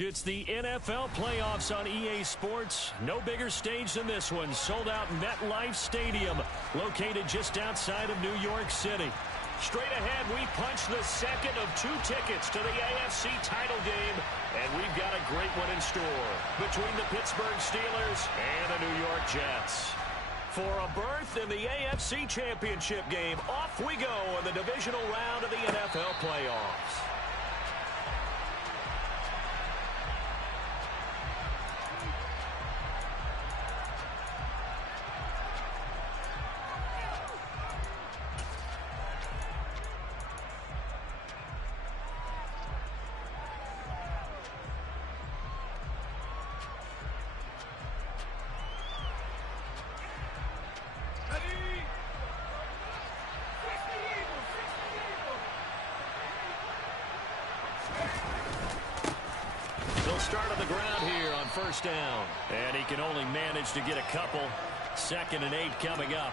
It's the NFL playoffs on EA Sports. No bigger stage than this one. Sold out MetLife Stadium, located just outside of New York City. Straight ahead, we punch the second of 2 tickets to the AFC title game, and we've got a great one in store between the Pittsburgh Steelers and the New York Jets. For a berth in the AFC Championship game, off we go in the divisional round of the NFL playoffs. Start on the ground here on first down. And he can only manage to get a couple. 2nd and 8 coming up.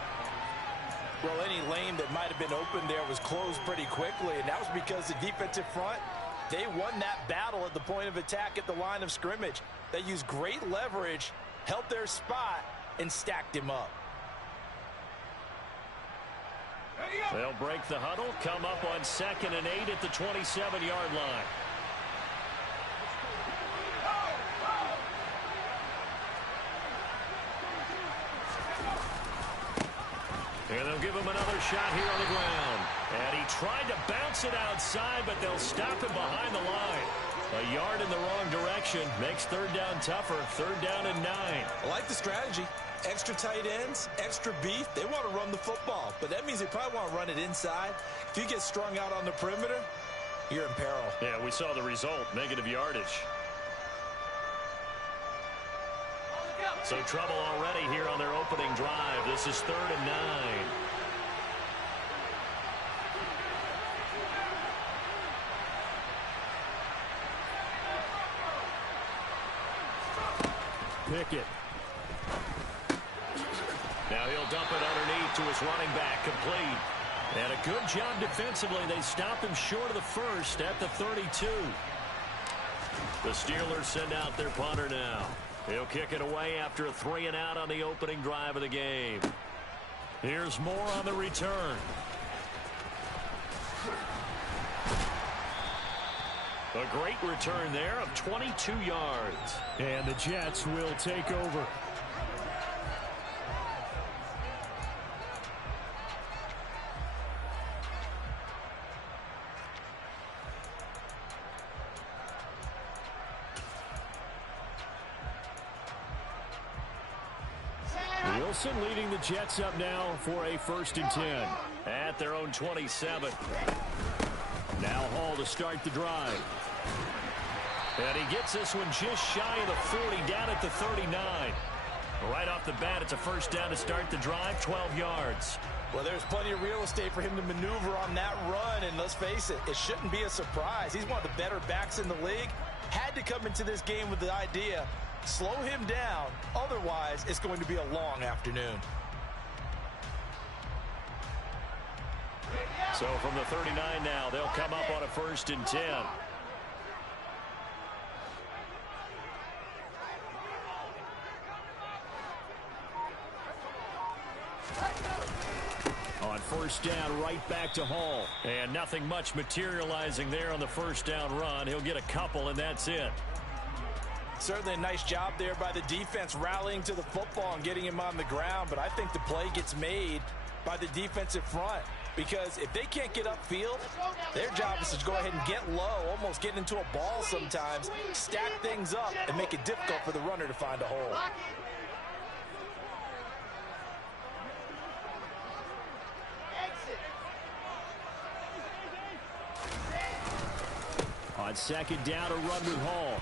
Well, any lane that might have been open there was closed pretty quickly, and that was because the defensive front, they won that battle at the point of attack at the line of scrimmage. They used great leverage, held their spot, and stacked him up. They'll break the huddle, come up on 2nd and 8 at the 27-yard line. And they'll give him another shot here on the ground. And he tried to bounce it outside, but they'll stop him behind the line. A yard in the wrong direction makes 3rd down tougher. 3rd down and 9. I like the strategy. Extra tight ends, extra beef. They want to run the football, but that means they probably want to run it inside. If you get strung out on the perimeter, you're in peril. Yeah, we saw the result. Negative yardage. So trouble already here on their opening drive. This is 3rd and 9. Pickett. Now he'll dump it underneath to his running back, complete. And a good job defensively. They stop him short of the first at the 32. The Steelers send out their punter now. He'll kick it away after a 3-and-out on the opening drive of the game. Here's more on the return. A great return there of 22 yards. And the Jets will take over. Wilson leading the Jets up now for a 1st and 10 at their own 27. Now Hall to start the drive. And he gets this one just shy of the 40, down at the 39. Right off the bat, it's a 1st down to start the drive, 12 yards. Well, there's plenty of real estate for him to maneuver on that run, and let's face it, it shouldn't be a surprise. He's one of the better backs in the league. Had to come into this game with the idea, slow him down, otherwise it's going to be a long afternoon. So from the 39 now, they'll come up on a 1st and 10. On 1st down, right back to Hall. And nothing much materializing there on the 1st down run. He'll get a couple, and that's it. Certainly a nice job there by the defense rallying to the football and getting him on the ground, but I think the play gets made by the defensive front because if they can't get upfield, their job is to go ahead and get low, almost get into a ball sometimes, stack things up, and make it difficult for the runner to find a hole. On 2nd down, a run with Hall.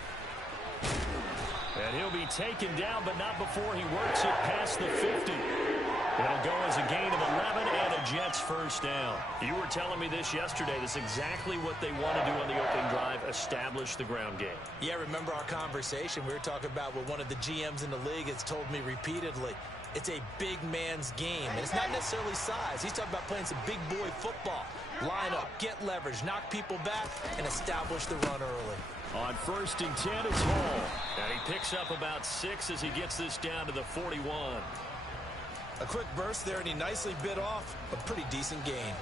And he'll be taken down, but not before he works it past the 50. It'll go as a gain of 11 and a Jets 1st down. You were telling me this yesterday. This is exactly what they want to do on the opening drive, establish the ground game. Yeah, remember our conversation we were talking about with one of the GMs in the league has told me repeatedly. It's a big man's game, and it's not necessarily size. He's talking about playing some big boy football. Line up, get leverage, knock people back, and establish the run early. On 1st and 10, it's Hall. And he picks up about 6 as he gets this down to the 41. A quick burst there, and he nicely bit off a pretty decent gain.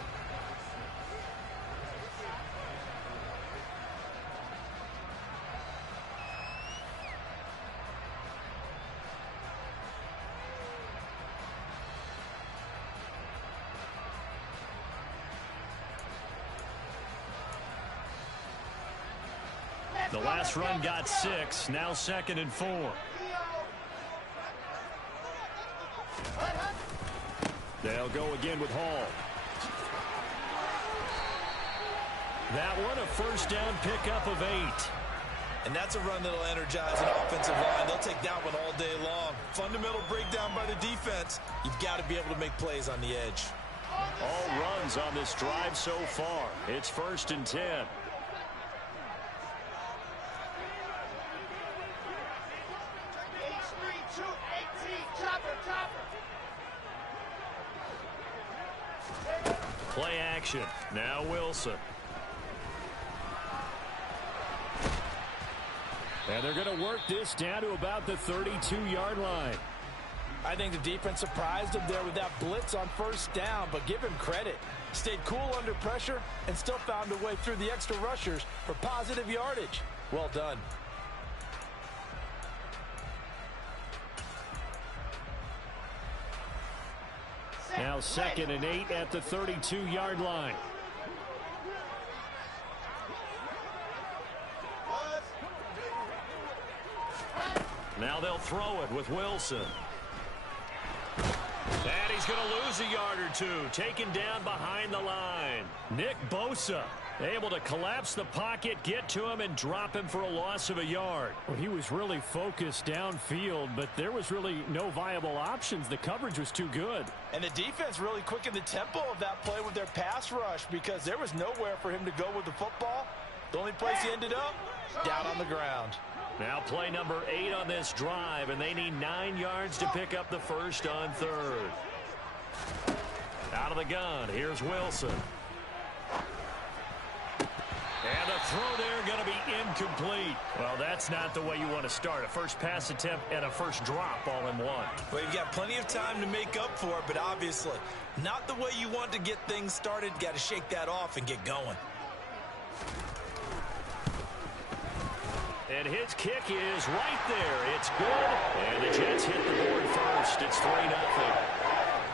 The last run got 6. Now 2nd and 4. They'll go again with Hall. That one a first down pickup of 8. And that's a run that'll energize an offensive line. They'll take that one all day long. Fundamental breakdown by the defense. You've got to be able to make plays on the edge. All runs on this drive so far. It's 1st and 10. Play action. Now Wilson. And they're going to work this down to about the 32-yard line. I think the defense surprised him there with that blitz on 1st down, but give him credit. Stayed cool under pressure and still found a way through the extra rushers for positive yardage. Well done. Now 2nd and 8 at the 32-yard line. Now they'll throw it with Wilson. And he's going to lose a yard or 2. Taken down behind the line. Nick Bosa able to collapse the pocket, get to him, and drop him for a loss of a yard. Well, he was really focused downfield, but there was really no viable options. The coverage was too good. And the defense really quickened the tempo of that play with their pass rush because there was nowhere for him to go with the football. The only place he ended up, down on the ground. Now play number 8 on this drive, and they need 9 yards to pick up the first on 3rd. Out of the gun, here's Wilson. And the throw there going to be incomplete. Well, that's not the way you want to start. A first pass attempt and a first drop all in one. Well, you've got plenty of time to make up for it, but obviously not the way you want to get things started. Got to shake that off and get going. And his kick is right there. It's good. And the Jets hit the board first. It's 3-0.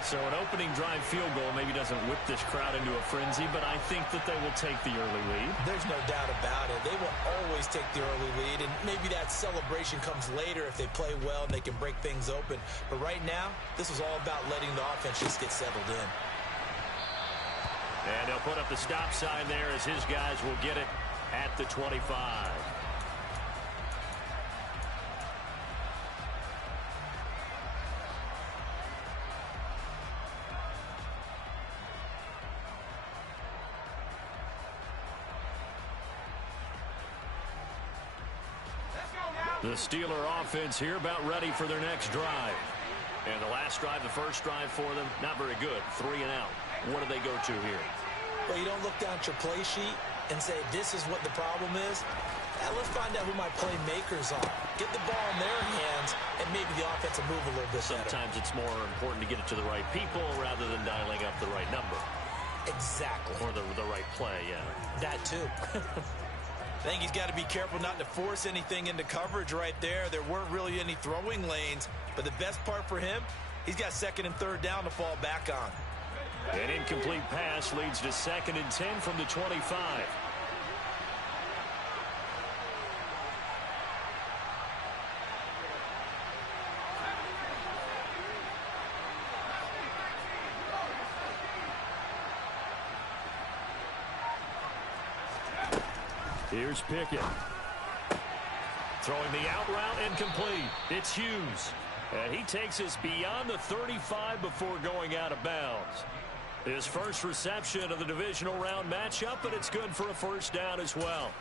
So an opening drive field goal maybe doesn't whip this crowd into a frenzy, but I think that they will take the early lead. There's no doubt about it. They will always take the early lead, and maybe that celebration comes later if they play well and they can break things open. But right now, this is all about letting the offense just get settled in. And they'll put up the stop sign there as his guys will get it at the 25. The Steeler offense here about ready for their next drive. And the last drive, the first drive for them, not very good. 3 and out. What do they go to here? Well, you don't look down at your play sheet and say, this is what the problem is. Now, let's find out who my playmakers are. Get the ball in their hands, and maybe the offense will move a little bit better. Sometimes it's more important to get it to the right people rather than dialing up the right number. Exactly. Or the right play, yeah. That too. I think he's got to be careful not to force anything into coverage right there. There weren't really any throwing lanes, but the best part for him, he's got 2nd and 3rd down to fall back on. An incomplete pass leads to 2nd and 10 from the 25. Here's Pickett. Throwing the out route incomplete. It's Hughes. And he takes us beyond the 35 before going out of bounds. His first reception of the divisional round matchup, but it's good for a first down as well.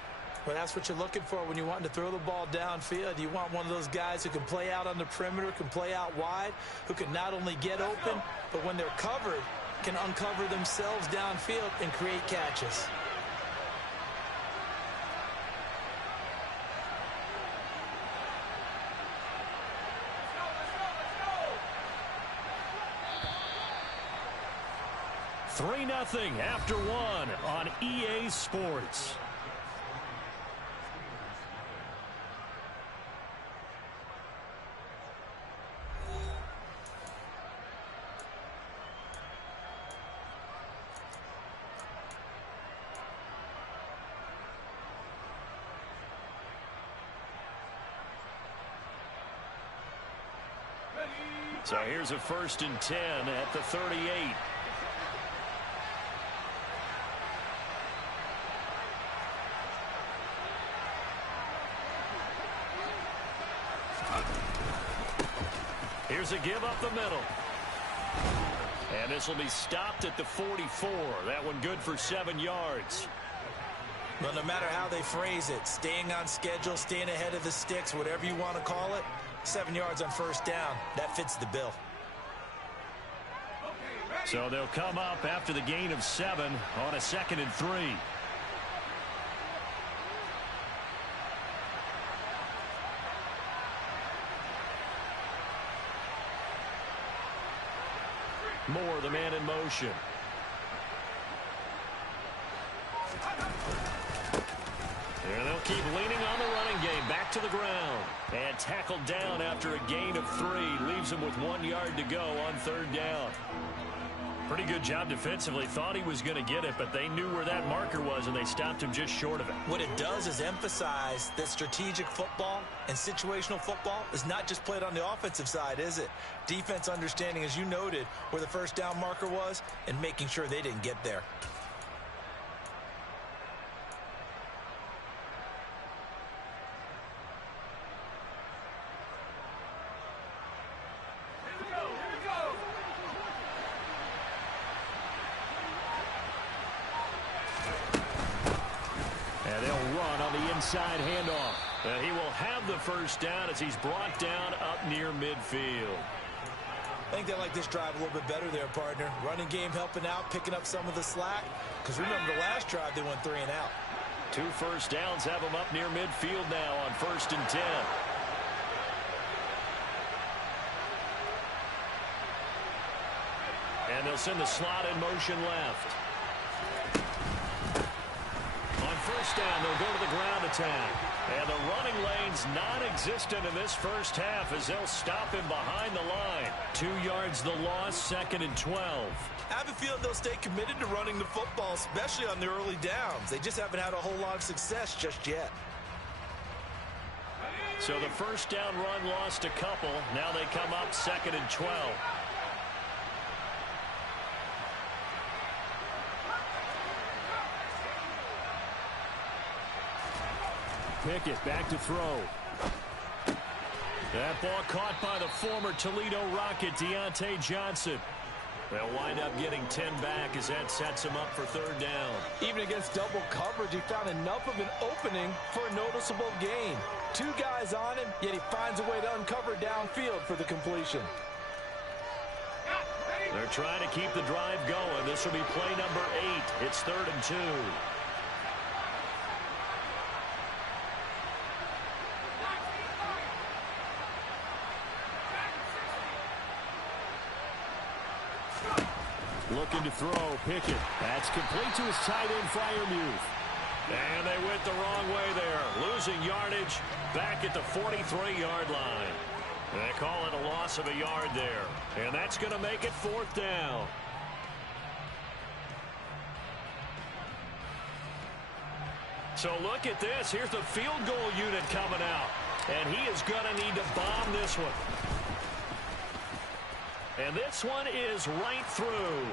Well, that's what you're looking for when you want to throw the ball downfield. You want one of those guys who can play out on the perimeter, can play out wide, who can not only get open, but when they're covered, can uncover themselves downfield and create catches. 3-0 after one on EA Sports. So here's a 1st and 10 at the 38. Here's a give up the middle. And this will be stopped at the 44. That one good for 7 yards. Well, no matter how they phrase it, staying on schedule, staying ahead of the sticks, whatever you want to call it, 7 yards on 1st down. That fits the bill. So they'll come up after the gain of 7 on a 2nd and 3. Moore, the man in motion. And they'll keep leaning on the running game. Back to the ground. And tackled down after a gain of 3. Leaves him with 1 yard to go on 3rd down. Pretty good job defensively. Thought he was going to get it, but they knew where that marker was, and they stopped him just short of it. What it does is emphasize that strategic football and situational football is not just played on the offensive side, is it? Defense understanding, as you noted, where the 1st down marker was and making sure they didn't get there. Inside handoff. He will have the 1st down as he's brought down up near midfield. I think they like this drive a little bit better there, partner. Running game helping out, picking up some of the slack. Because remember, the last drive they went 3 and out. 2 1st downs have them up near midfield now on 1st and 10. And they'll send the slot in motion left. On 1st down, they'll go to the ground attack. And the running lane's non-existent in this 1st half as they'll stop him behind the line. 2 yards the loss, 2nd and 12. I have a feeling they'll stay committed to running the football, especially on the early downs. They just haven't had a whole lot of success just yet. So the 1st down run lost a couple. Now they come up 2nd and 12. Pickett back to throw. That ball caught by the former Toledo Rocket, Deontay Johnson. They'll wind up getting 10 back as that sets him up for 3rd down. Even against double coverage, he found enough of an opening for a noticeable gain. 2 guys on him, yet he finds a way to uncover downfield for the completion. They're trying to keep the drive going. This will be play number 8. It's 3rd and 2. Looking to throw, Pickett. That's complete to his tight end, Freiermuth. And they went the wrong way there. Losing yardage back at the 43-yard line. They call it a loss of a yard there. And that's going to make it 4th down. So look at this. Here's the field goal unit coming out. And he is going to need to bomb this one. And this one is right through.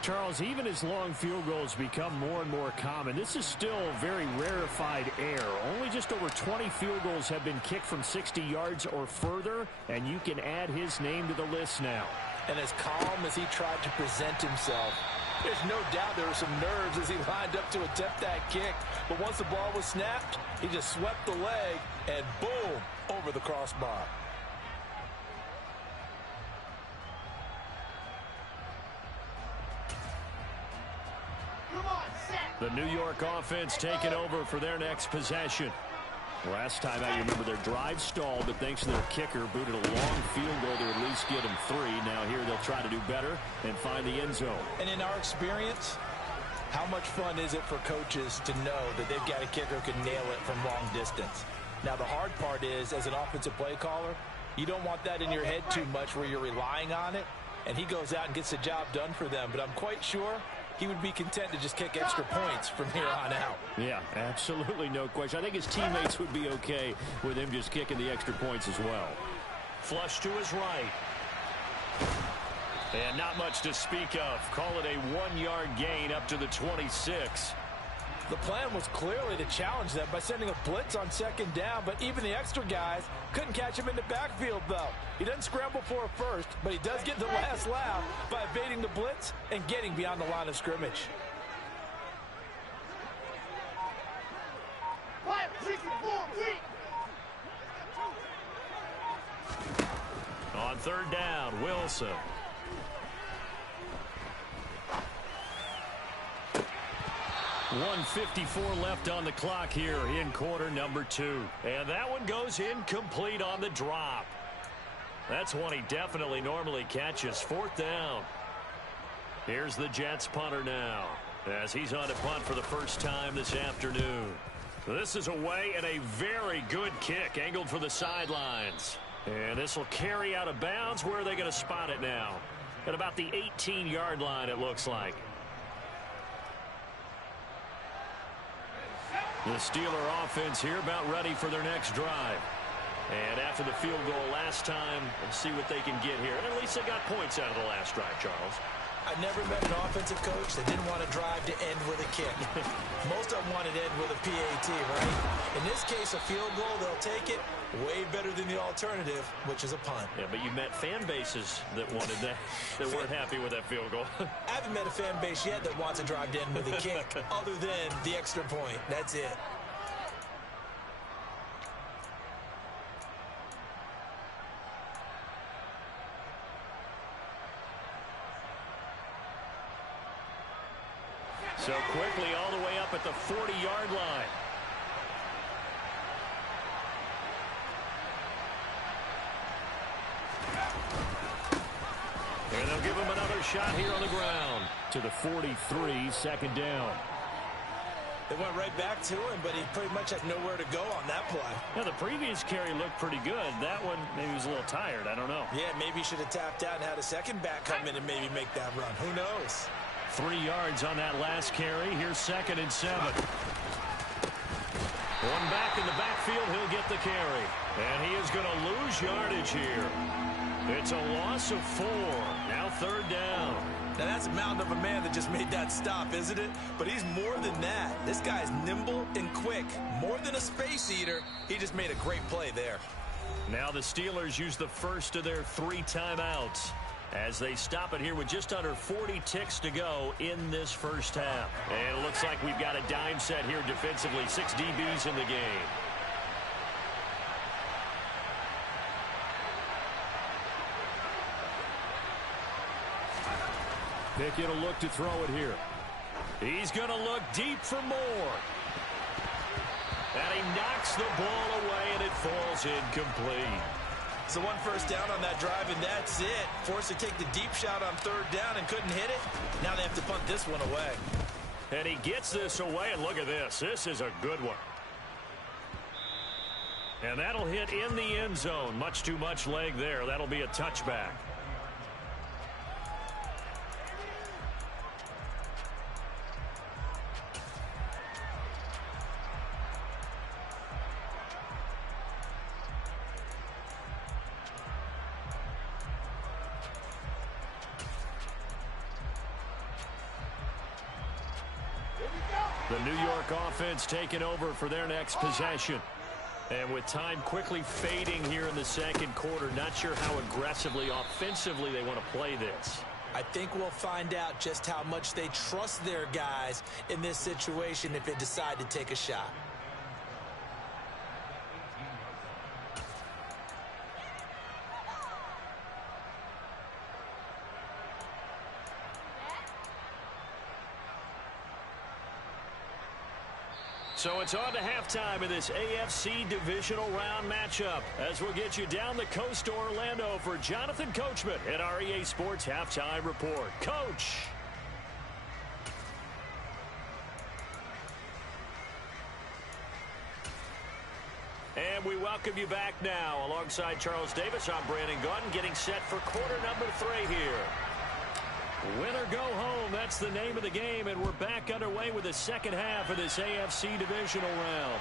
Charles, even as long field goals become more and more common, this is still very rarefied air. Only just over 20 field goals have been kicked from 60 yards or further, and you can add his name to the list now. And as calm as he tried to present himself, there's no doubt there were some nerves as he lined up to attempt that kick. But once the ball was snapped, he just swept the leg, and boom, over the crossbar. The New York offense taking over for their next possession. Last time out, you remember their drive stalled, but thanks to their kicker, booted a long field goal to at least get them 3. Now here they'll try to do better and find the end zone. And in our experience, how much fun is it for coaches to know that they've got a kicker who can nail it from long distance? Now, the hard part is, as an offensive play caller, you don't want that in your head too much where you're relying on it, and he goes out and gets the job done for them. But I'm quite sure he would be content to just kick extra points from here on out. Yeah, absolutely no question. I think his teammates would be okay with him just kicking the extra points as well. Flush to his right. And not much to speak of. Call it a 1-yard gain up to the 26. The plan was clearly to challenge them by sending a blitz on second down, but even the extra guys couldn't catch him in the backfield, though. He doesn't scramble for a first, but he does get the last laugh by evading the blitz and getting beyond the line of scrimmage. On third down, Wilson. .154 left on the clock here in quarter number 2. And that one goes incomplete on the drop. That's one he definitely normally catches. Fourth down. Here's the Jets punter now, as he's on to punt for the first time this afternoon. This is away and a very good kick, angled for the sidelines. And this will carry out of bounds. Where are they going to spot it now? At about the 18-yard line, it looks like. The Steeler offense here about ready for their next drive. And after the field goal last time, we'll see what they can get here. And at least they got points out of the last drive, Charles. I never met an offensive coach that didn't want to drive to end with a kick. Most of them wanted to end with a PAT, right? In this case, a field goal, they'll take it. Way better than the alternative, which is a punt. Yeah, but you met fan bases that wanted that, that weren't happy with that field goal. I haven't met a fan base yet that wants to drive to end with a kick, other than the extra point. That's it. So quickly all the way up at the 40-yard line. And they'll give him another shot here on the ground to the 43, second down. They went right back to him, but he pretty much had nowhere to go on that play. Yeah, the previous carry looked pretty good. That one, maybe he was a little tired. I don't know. Yeah, maybe he should have tapped out and had a second back come in and maybe make that run. Who knows? 3 yards on that last carry. Here's 2nd and 7. One back in the backfield. He'll get the carry. And he is going to lose yardage here. It's a loss of 4. Now 3rd down. Now that's a mountain of a man that just made that stop, isn't it? But he's more than that. This guy's nimble and quick. More than a space eater. He just made a great play there. Now the Steelers use the first of their 3 timeouts as they stop it here with just under 40 ticks to go in this first half. And it looks like we've got a dime set here defensively. 6 DBs in the game. Pickett will look to throw it here. He's going to look deep for more. And he knocks the ball away, and it falls incomplete. So 1 first down on that drive, and that's it. Forced to take the deep shot on 3rd down and couldn't hit it. Now they have to punt this one away. And he gets this away, and look at this. This is a good one. And that'll hit in the end zone. Much too much leg there. That'll be a touchback. The New York offense taking over for their next possession. And with time quickly fading here in the second quarter, not sure how aggressively, offensively they want to play this. I think we'll find out just how much they trust their guys in this situation if they decide to take a shot. So it's on to halftime in this AFC divisional round matchup as we'll get you down the coast to Orlando for Jonathan Coachman at our EA Sports Halftime Report. Coach. And we welcome you back now. Alongside Charles Davis, I'm Brandon Gaudin, getting set for quarter number 3 here. Win or go home, that's the name of the game, and we're back underway with the second half of this AFC divisional round.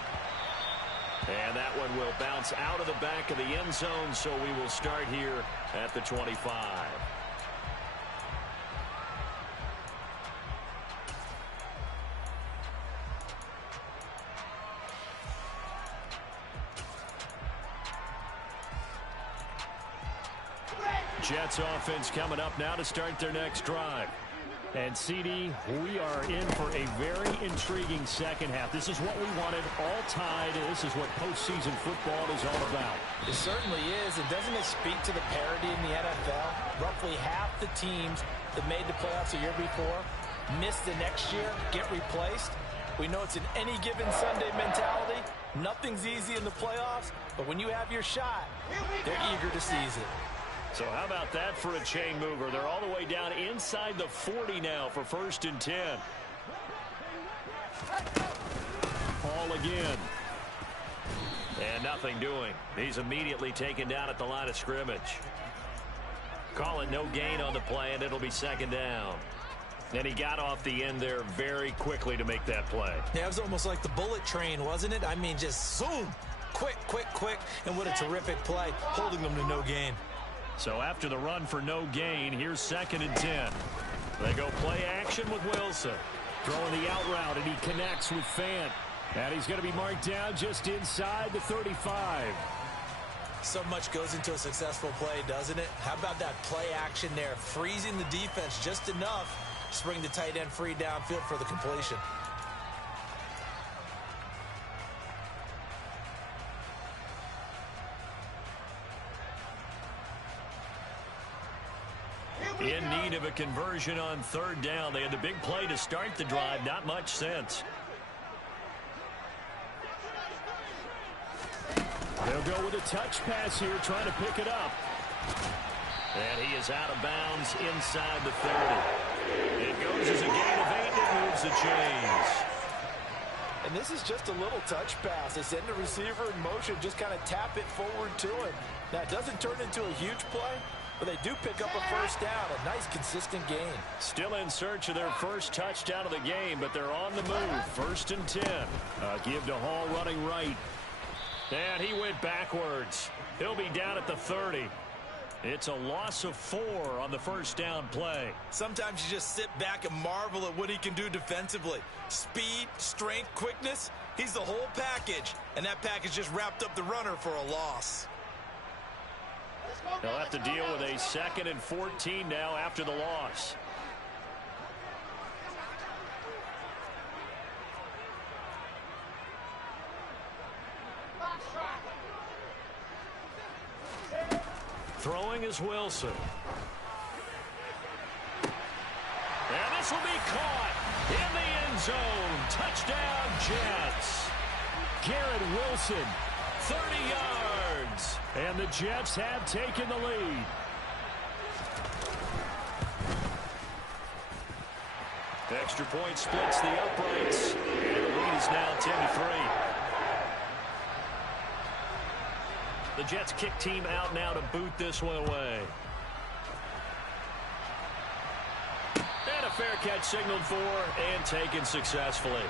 And that one will bounce out of the back of the end zone, so we will start here at the 25. Jets offense coming up now to start their next drive. And CD, we are in for a very intriguing second half. This is what we wanted, all tied. This is what postseason football is all about. It certainly is. And doesn't it speak to the parity in the NFL? Roughly half the teams that made the playoffs a year before miss the next year, get replaced. We know it's an any given Sunday mentality. Nothing's easy in the playoffs, but when you have your shot, they're eager to seize it. So how about that for a chain mover? They're all the way down inside the 40 now for 1st and 10. Ball again. And nothing doing. He's immediately taken down at the line of scrimmage. Call it no gain on the play, and it'll be 2nd down. And he got off the end there very quickly to make that play. Yeah, it was almost like the bullet train, wasn't it? I mean, just zoom. Quick, quick, quick. And what a terrific play, holding them to no gain. So after the run for no gain, here's 2nd and 10. They go play action with Wilson. Throwing the out route, and he connects with Fant. And he's going to be marked down just inside the 35. So much goes into a successful play, doesn't it? How about that play action there? Freezing the defense just enough to bring the tight end free downfield for the completion. In need of a conversion on 3rd down. They had the big play to start the drive. Not much sense. They'll go with a touch pass here, trying to pick it up. And he is out of bounds inside the 30. It goes as a gain of 8, and it moves the chains. And this is just a little touch pass. They send the receiver in motion, just kind of tap it forward to him. Now, it doesn't turn into a huge play, but they do pick up a 1st down, a nice consistent gain. Still in search of their first touchdown of the game, but they're on the move. 1st and 10. Give to Hall running right. And he went backwards. He'll be down at the 30. It's a loss of 4 on the 1st down play. Sometimes you just sit back and marvel at what he can do defensively. Speed, strength, quickness. He's the whole package. And that package just wrapped up the runner for a loss. They'll have to deal with a 2nd and 14 now after the loss. Throwing is Wilson. And this will be caught in the end zone. Touchdown, Jets. Garrett Wilson, 30 yards. And the Jets have taken the lead. Extra point splits the uprights. And the lead is now 10-3. The Jets kick team out now to boot this one away. And a fair catch signaled for and taken successfully.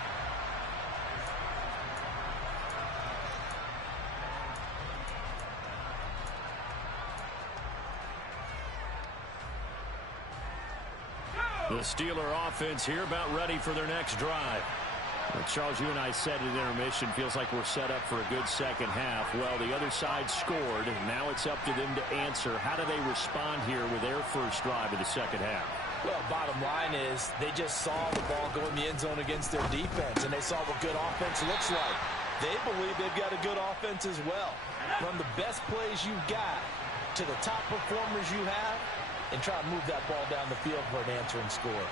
The Steeler offense here about ready for their next drive. Well, Charles, you and I said at intermission, feels like we're set up for a good second half. Well, the other side scored, and now it's up to them to answer. How do they respond here with their first drive of the second half? Well, bottom line is they just saw the ball go in the end zone against their defense, and they saw what good offense looks like. They believe they've got a good offense as well. Run the best plays you've got to the top performers you have, and try to move that ball down the field for an answering score.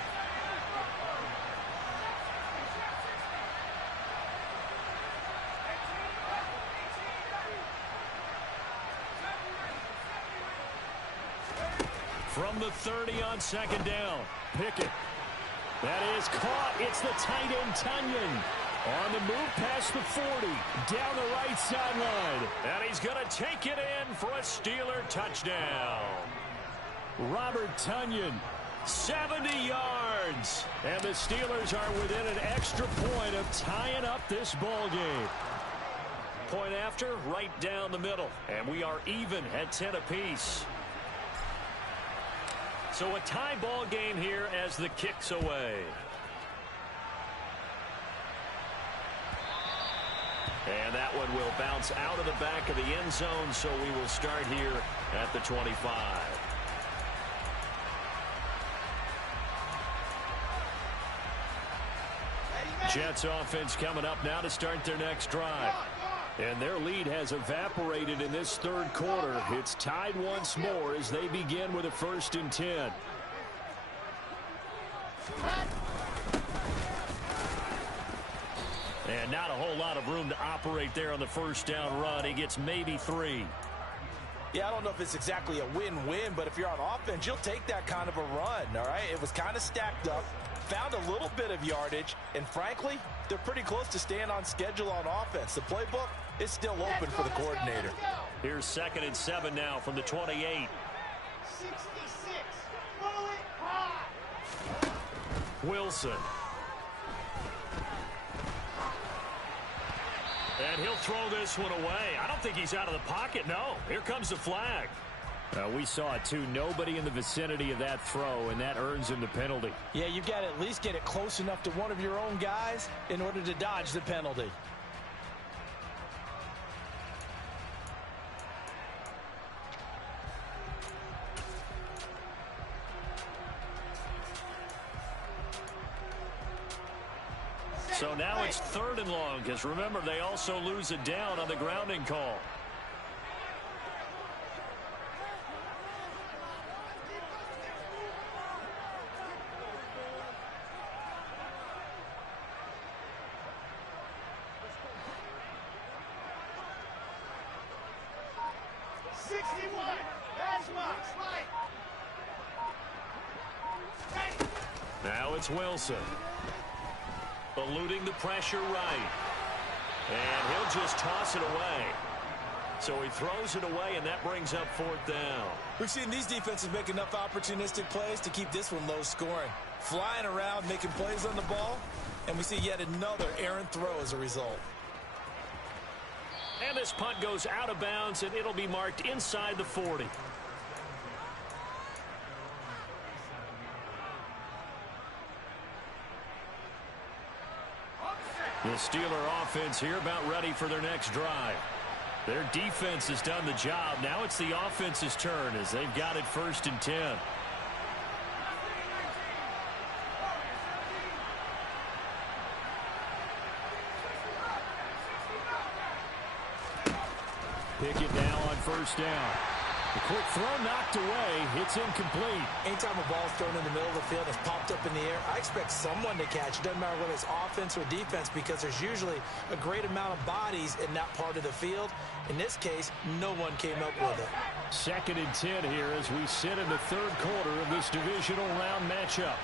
From the 30 on second down. Pickett. That is caught. It's the tight end, Tunyon. On the move past the 40. Down the right sideline. And he's going to take it in for a Steeler touchdown. Robert Tunyon, 70 yards. And the Steelers are within an extra point of tying up this ball game. Point after, right down the middle. And we are even at 10 apiece. So a tie ball game here as the kick's away. And that one will bounce out of the back of the end zone, so we will start here at the 25. Jets offense coming up now to start their next drive. And their lead has evaporated in this third quarter. It's tied once more as they begin with a 1st and 10. And not a whole lot of room to operate there on the first down run. He gets maybe 3. Yeah, I don't know if it's exactly a win-win, but if you're on offense, you'll take that kind of a run, all right? It was kind of stacked up, found a little bit of yardage, and frankly, they're pretty close to staying on schedule on offense. The playbook is still open for the coordinator. Here's 2nd and 7 now from the 28. 66. Roll it high. Wilson. And he'll throw this one away. I don't think he's out of the pocket, no. Here comes the flag. We saw it, too. Nobody in the vicinity of that throw, and that earns him the penalty. Yeah, you've got to at least get it close enough to one of your own guys in order to dodge the penalty. So now it's 3rd and long, because remember, they also lose it down on the grounding call. Now it's Wilson. Eluding the pressure right. And he'll just toss it away. So he throws it away, and that brings up 4th down. We've seen these defenses make enough opportunistic plays to keep this one low scoring. Flying around, making plays on the ball, and we see yet another errant throw as a result. And this punt goes out of bounds, and it'll be marked inside the 40. The Steeler offense here about ready for their next drive. Their defense has done the job. Now it's the offense's turn as they've got it 1st and 10. Pickett now on 1st down. The quick throw knocked away. It's incomplete. Anytime a ball is thrown in the middle of the field and it's popped up in the air, I expect someone to catch it. Doesn't matter whether it's offense or defense, because there's usually a great amount of bodies in that part of the field. In this case, no one came up with it. 2nd and 10 here as we sit in the 3rd quarter of this divisional round matchup.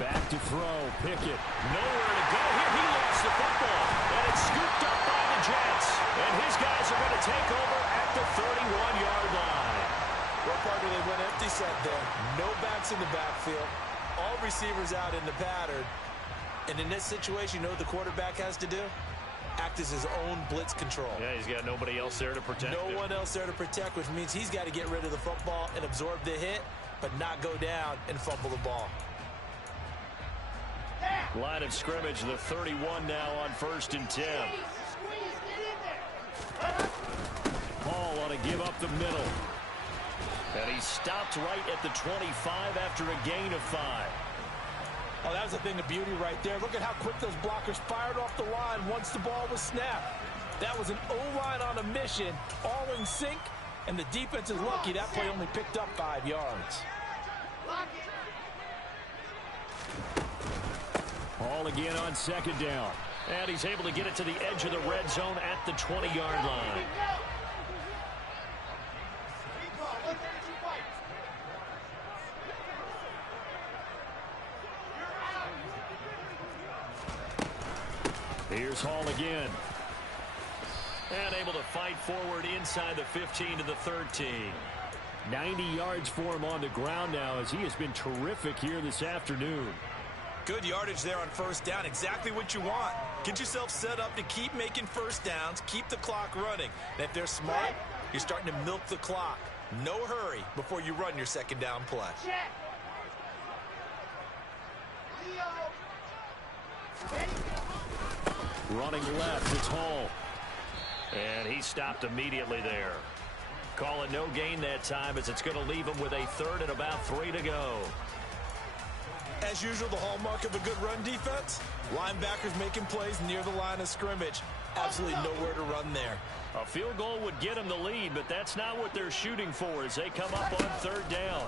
Back to throw. Pickett. Nowhere to go here. He lost the football. And it's scooped up by the Jets. And his guys are going to take over at the 31-yard line. What partner they went empty set there. No backs in the backfield. All receivers out in the pattern. And in this situation, you know what the quarterback has to do? Act as his own blitz control. Yeah, he's got nobody else there to protect him. No one else there to protect, which means he's got to get rid of the football and absorb the hit, but not go down and fumble the ball. Line of scrimmage, the 31 now on 1st and 10. Hall on to give up the middle. And he stopped right at the 25 after a gain of 5. Oh, that was a thing of beauty right there. Look at how quick those blockers fired off the line once the ball was snapped. That was an O-line on a mission, all in sync, and the defense is lucky that play only picked up 5 yards. Hall again on 2nd down. And he's able to get it to the edge of the red zone at the 20-yard line. Here's Hall again. And able to fight forward inside the 15 to the 13. 90 yards for him on the ground now, as he has been terrific here this afternoon. Good yardage there on first down. Exactly what you want. Get yourself set up to keep making first downs, keep the clock running. And if they're smart, you're starting to milk the clock. No hurry before you run your second down play. Check. Running left, it's Hall. And he stopped immediately there. Call it no gain that time, as it's going to leave him with a third and about 3 to go. As usual, the hallmark of a good run defense, linebackers making plays near the line of scrimmage. Absolutely nowhere to run there. A field goal would get him the lead, but that's not what they're shooting for as they come up on third down.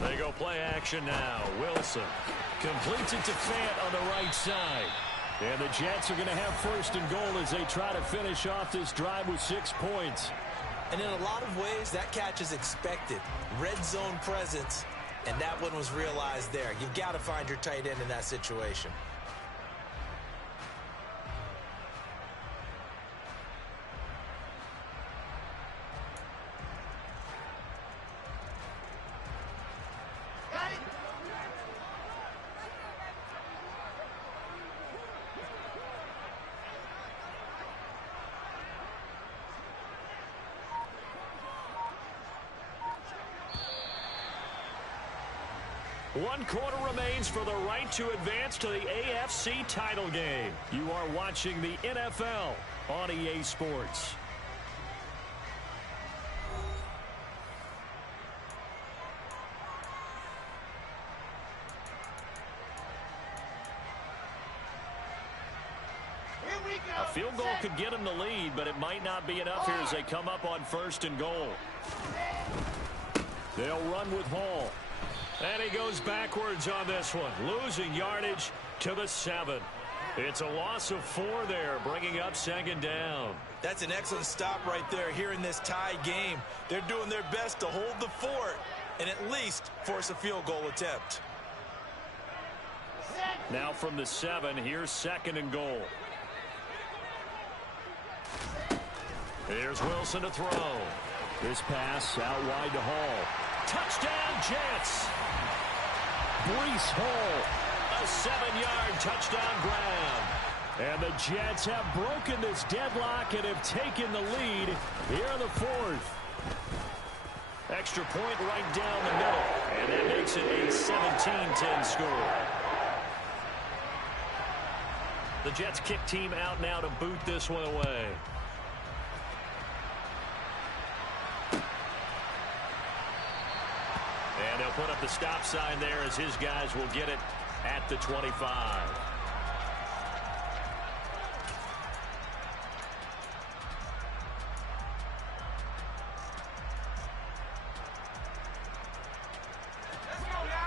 They go play action now. Wilson completes it to Fant on the right side. And the Jets are going to have first and goal as they try to finish off this drive with 6 points. And in a lot of ways, that catch is expected. Red zone presence, and that one was realized there. You've got to find your tight end in that situation. One quarter remains for the right to advance to the AFC title game. You are watching the NFL on EA Sports. Here we go. A field goal could get them the lead, but it might not be enough here as they come up on first and goal. They'll run with Hall. And he goes backwards on this one, losing yardage to the 7. It's a loss of 4 there, bringing up second down. That's an excellent stop right there here in this tie game. They're doing their best to hold the fort and at least force a field goal attempt. Now from the 7, here's second and goal. Here's Wilson to throw. This pass out wide to Hall. Touchdown, Jets! Breece Hall, a 7-yard touchdown grab. And the Jets have broken this deadlock and have taken the lead here in the 4th. Extra point right down the middle, and that makes it a 17-10 score. The Jets kick team out now to boot this one away. And they'll put up the stop sign there as his guys will get it at the 25.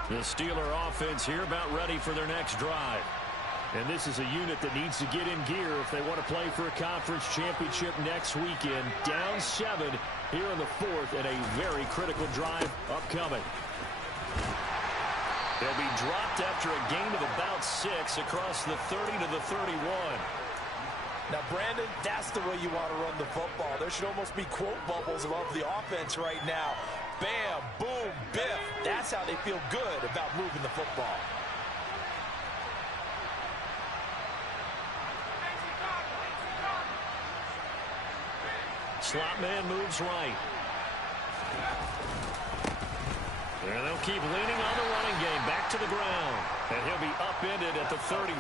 The Steeler offense here about ready for their next drive. And this is a unit that needs to get in gear if they want to play for a conference championship next weekend. Down 7 here in the 4th and a very critical drive upcoming. They'll be dropped after a gain of about 6 across the 30 to the 31. Now, Brandon, that's the way you want to run the football. There should almost be quote bubbles above the offense right now. Bam, boom, biff. That's how they feel good about moving the football. Slot man moves right. And they'll keep leaning on the running game back to the ground. And he'll be upended at the 33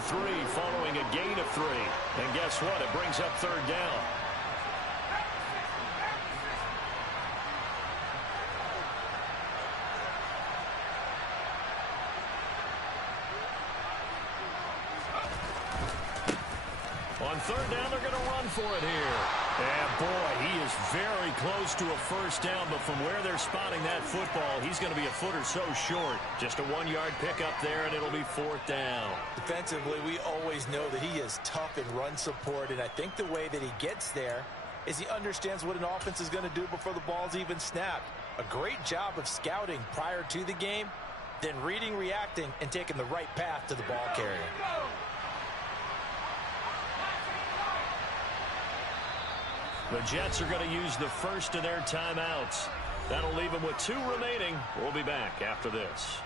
following a gain of 3. And guess what? It brings up third down. On third down, they're going to run for it here. And boy, he is very close to a first down, but from where they're spotting that football, he's going to be a foot or so short. Just a 1-yard pickup there, and it'll be 4th down. Defensively, we always know that he is tough in run support, and I think the way that he gets there is he understands what an offense is going to do before the ball's even snapped. A great job of scouting prior to the game, then reading, reacting, and taking the right path to the ball carrier. The Jets are going to use the first of their timeouts. That'll leave them with 2 remaining. We'll be back after this.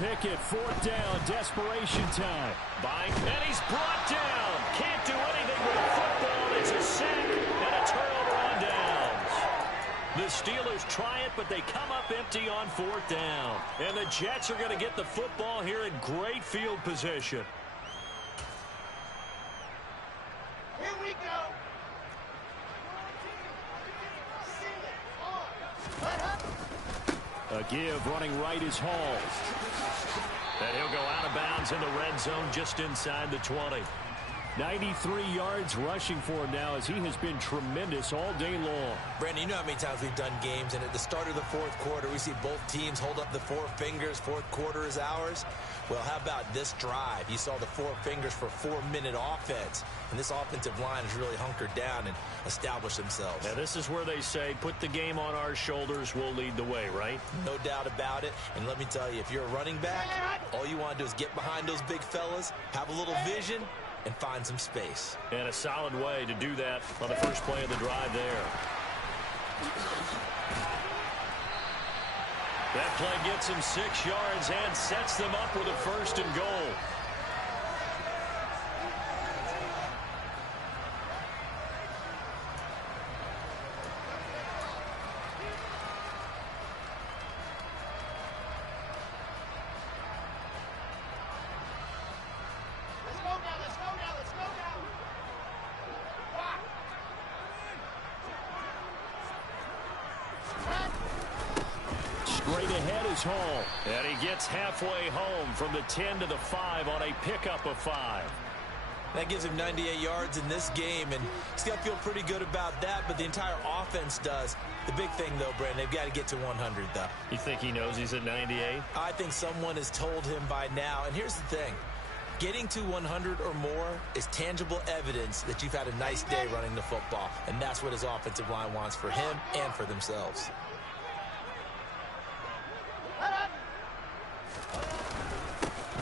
Pickett, 4th down, desperation time. And he's brought down. Can't do anything with the football. It's a sack and a turnover on downs. The Steelers try it, but they come up empty on 4th down. And the Jets are going to get the football here in great field position. Here we go. A give running right is Hall. And he'll go out of bounds in the red zone just inside the 20. 93 yards rushing for him now as he has been tremendous all day long. Brandon, you know how many times we've done games, and at the start of the 4th quarter, we see both teams hold up the 4 fingers. 4th quarter is ours. Well, how about this drive? You saw the 4 fingers for 4-minute offense, and this offensive line has really hunkered down and established themselves. Now, this is where they say, put the game on our shoulders, we'll lead the way, right? No doubt about it, and let me tell you, if you're a running back, all you want to do is get behind those big fellas, have a little vision, and find some space. And a solid way to do that on the first play of the drive there. That play gets him 6 yards and sets them up with a 1st and goal. Straight ahead is Hall, and he gets halfway home from the 10 to the 5 on a pickup of 5. That gives him 98 yards in this game, and he's got to feel pretty good about that, but the entire offense does. The big thing, though, Brandon, they've got to get to 100, though. You think he knows he's at 98? I think someone has told him by now, and here's the thing. Getting to 100 or more is tangible evidence that you've had a nice day running the football, and that's what his offensive line wants for him and for themselves.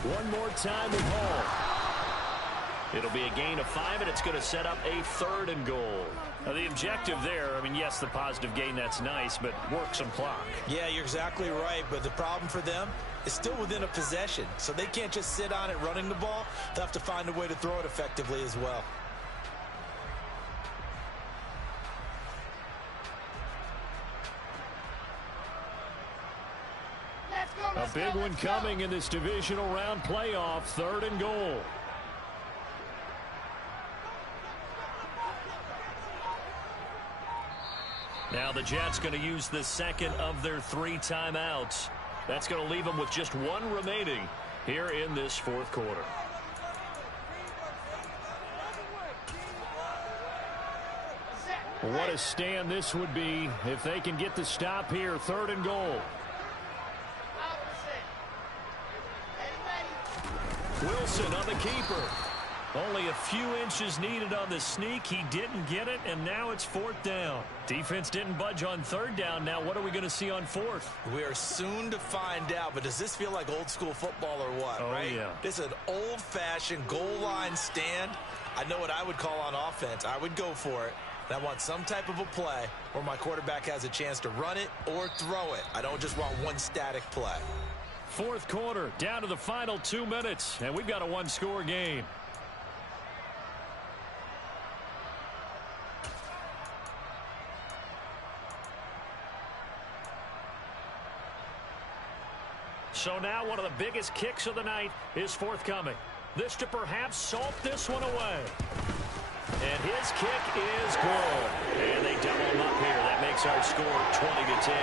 One more time with Hall. It'll be a gain of 5, and it's going to set up a 3rd and goal. Now, the objective there, I mean, yes, the positive gain, that's nice, but work some clock. Yeah, you're exactly right, but the problem for them is still within a possession, so they can't just sit on it running the ball. They'll have to find a way to throw it effectively as well. A big one coming in this divisional round playoff, 3rd and goal. Now the Jets going to use the 2nd of their 3 timeouts. That's going to leave them with just 1 remaining here in this 4th quarter. What a stand this would be if they can get the stop here, 3rd and goal. Wilson on the keeper. Only a few inches needed on the sneak. He didn't get it, and now it's 4th down. Defense didn't budge on 3rd down. Now what are we going to see on 4th? We are soon to find out, but does this feel like old school football or what, right? Yeah. This is an old-fashioned goal line stand. I know what I would call on offense. I would go for it. And I want some type of a play where my quarterback has a chance to run it or throw it. I don't just want one static play. Fourth quarter, down to the final 2 minutes, and we've got a one-score game. So now one of the biggest kicks of the night is forthcoming. This to perhaps salt this one away. And his kick is good. And they double him up here. That makes our score 20-10.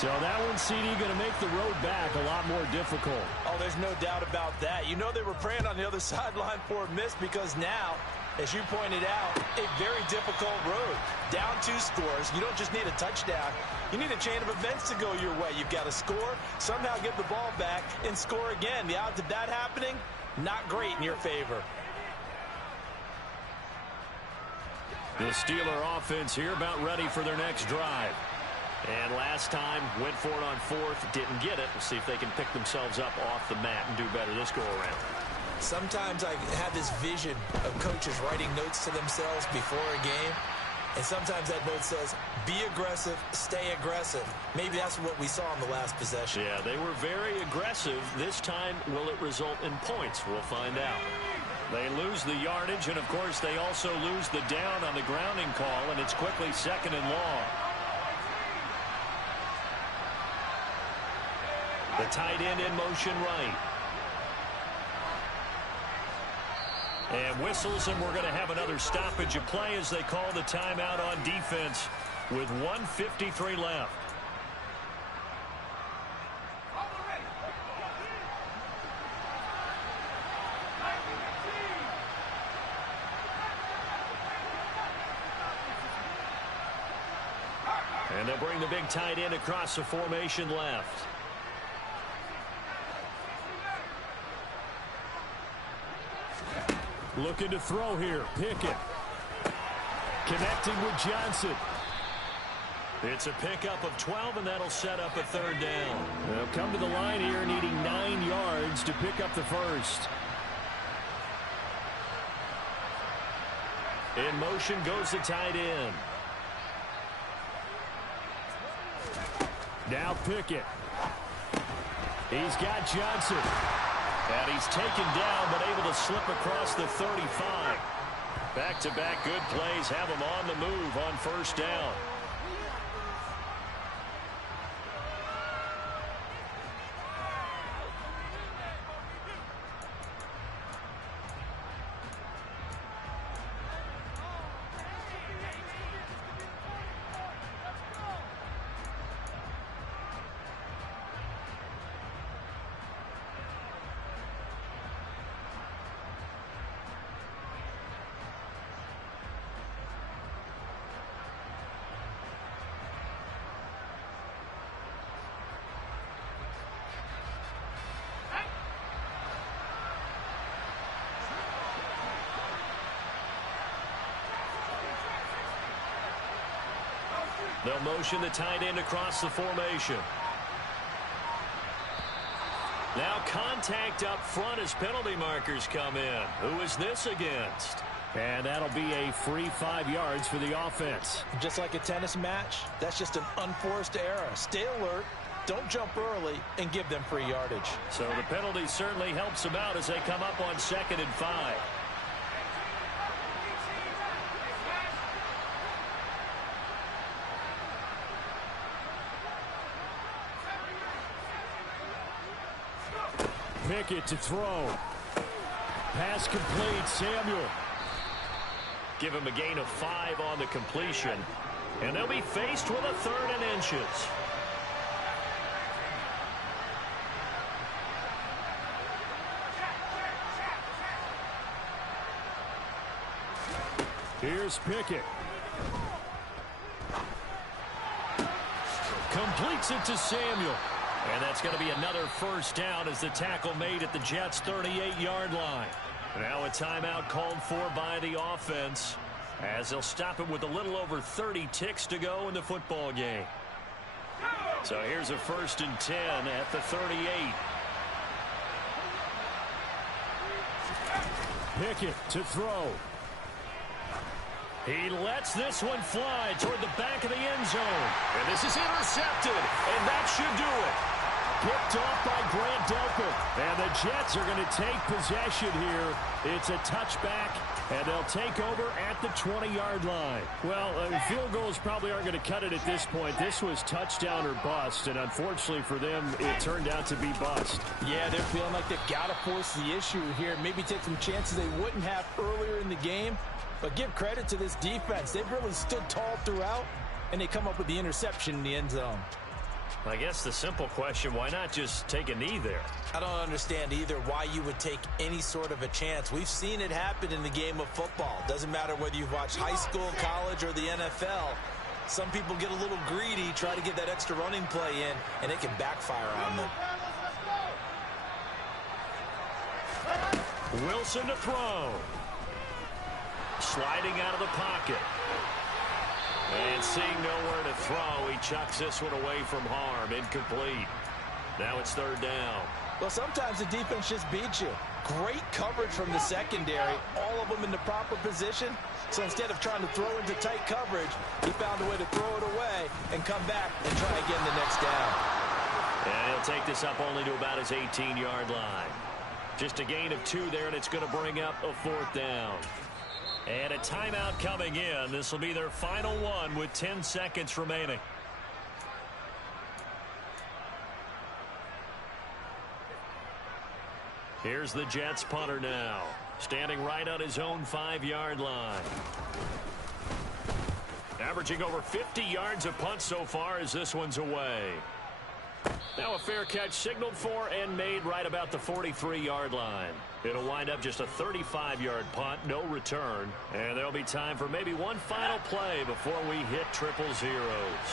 So that one, CD, going to make the road back a lot more difficult. Oh, there's no doubt about that. You know they were praying on the other sideline for a miss because now, as you pointed out, a very difficult road. Down 2 scores. You don't just need a touchdown. You need a chain of events to go your way. You've got to score, somehow get the ball back, and score again. The odds of that happening, not great in your favor. The Steeler offense here about ready for their next drive. And last time, went for it on 4th, didn't get it. We'll see if they can pick themselves up off the mat and do better this go-around. Sometimes I have this vision of coaches writing notes to themselves before a game. And sometimes that note says, be aggressive, stay aggressive. Maybe that's what we saw in the last possession. Yeah, they were very aggressive. This time, will it result in points? We'll find out. They lose the yardage, and, of course, they also lose the down on the grounding call, and it's quickly 2nd and long. The tight end in motion right. And whistles, and we're going to have another stoppage of play as they call the timeout on defense with 1:53 left. And they'll bring the big tight end across the formation left. Looking to throw here. Pickett. Connecting with Johnson. It's a pickup of 12, and that'll set up a 3rd down. They'll come to the line here needing 9 yards to pick up the first. In motion goes the tight end. Now Pickett. He's got Johnson. And he's taken down, but able to slip across the 35. Back-to-back good plays have him on the move on 1st down. They'll motion the tight end across the formation. Now contact up front as penalty markers come in. Who is this against? And that'll be a free 5 yards for the offense. Just like a tennis match, that's just an unforced error. Stay alert, don't jump early, and give them free yardage. So the penalty certainly helps them out as they come up on 2nd and 5. Pickett to throw. Pass complete. Samuel. Give him a gain of 5 on the completion. And they'll be faced with a 3rd and inches. Here's Pickett. Completes it to Samuel. And that's going to be another 1st down as the tackle made at the Jets' 38-yard line. Now a timeout called for by the offense as they'll stop it with a little over 30 ticks to go in the football game. So here's a 1st and 10 at the 38. Pickett to throw. He lets this one fly toward the back of the end zone. And this is intercepted, and that should do it. Picked off by Grant Delpit. And the Jets are going to take possession here. It's a touchback, and they'll take over at the 20-yard line. Well, field goals probably aren't going to cut it at this point. This was touchdown or bust, and unfortunately for them, it turned out to be bust. Yeah, they're feeling like they've got to force the issue here. Maybe take some chances they wouldn't have earlier in the game. But give credit to this defense. They've really stood tall throughout, and they come up with the interception in the end zone. I guess the simple question, why not just take a knee there? I don't understand either why you would take any sort of a chance. We've seen it happen in the game of football. Doesn't matter whether you've watched high school, college, or the NFL. Some people get a little greedy, try to get that extra running play in, and it can backfire on them. Wilson to throw. Sliding out of the pocket. And seeing nowhere to throw, he chucks this one away from harm. Incomplete. Now it's third down. Well, sometimes the defense just beats you. Great coverage from the secondary. All of them in the proper position. So instead of trying to throw into tight coverage, he found a way to throw it away and come back and try again the next down. And he'll take this up only to about his 18-yard line. Just a gain of 2 there, and it's going to bring up a fourth down. And a timeout coming in. This will be their final one with 10 seconds remaining. Here's the Jets punter now. Standing right on his own 5-yard line. Averaging over 50 yards of punt so far as this one's away. Now a fair catch signaled for and made right about the 43-yard line. It'll wind up just a 35-yard punt, no return. And there'll be time for maybe one final play before we hit triple zeros.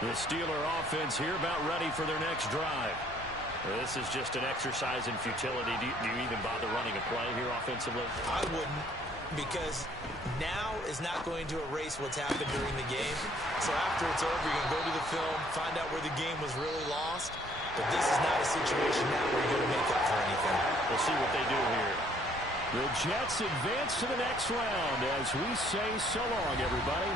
The Steeler offense here about ready for their next drive. This is just an exercise in futility. Do you even bother running a play here offensively? I wouldn't, because now is not going to erase what's happened during the game. So after it's over, you can go to the film, find out where the game was really lost. But this is not a situation now where you're going to make up for anything. We'll see what they do here. The Jets advance to the next round as we say so long, everybody.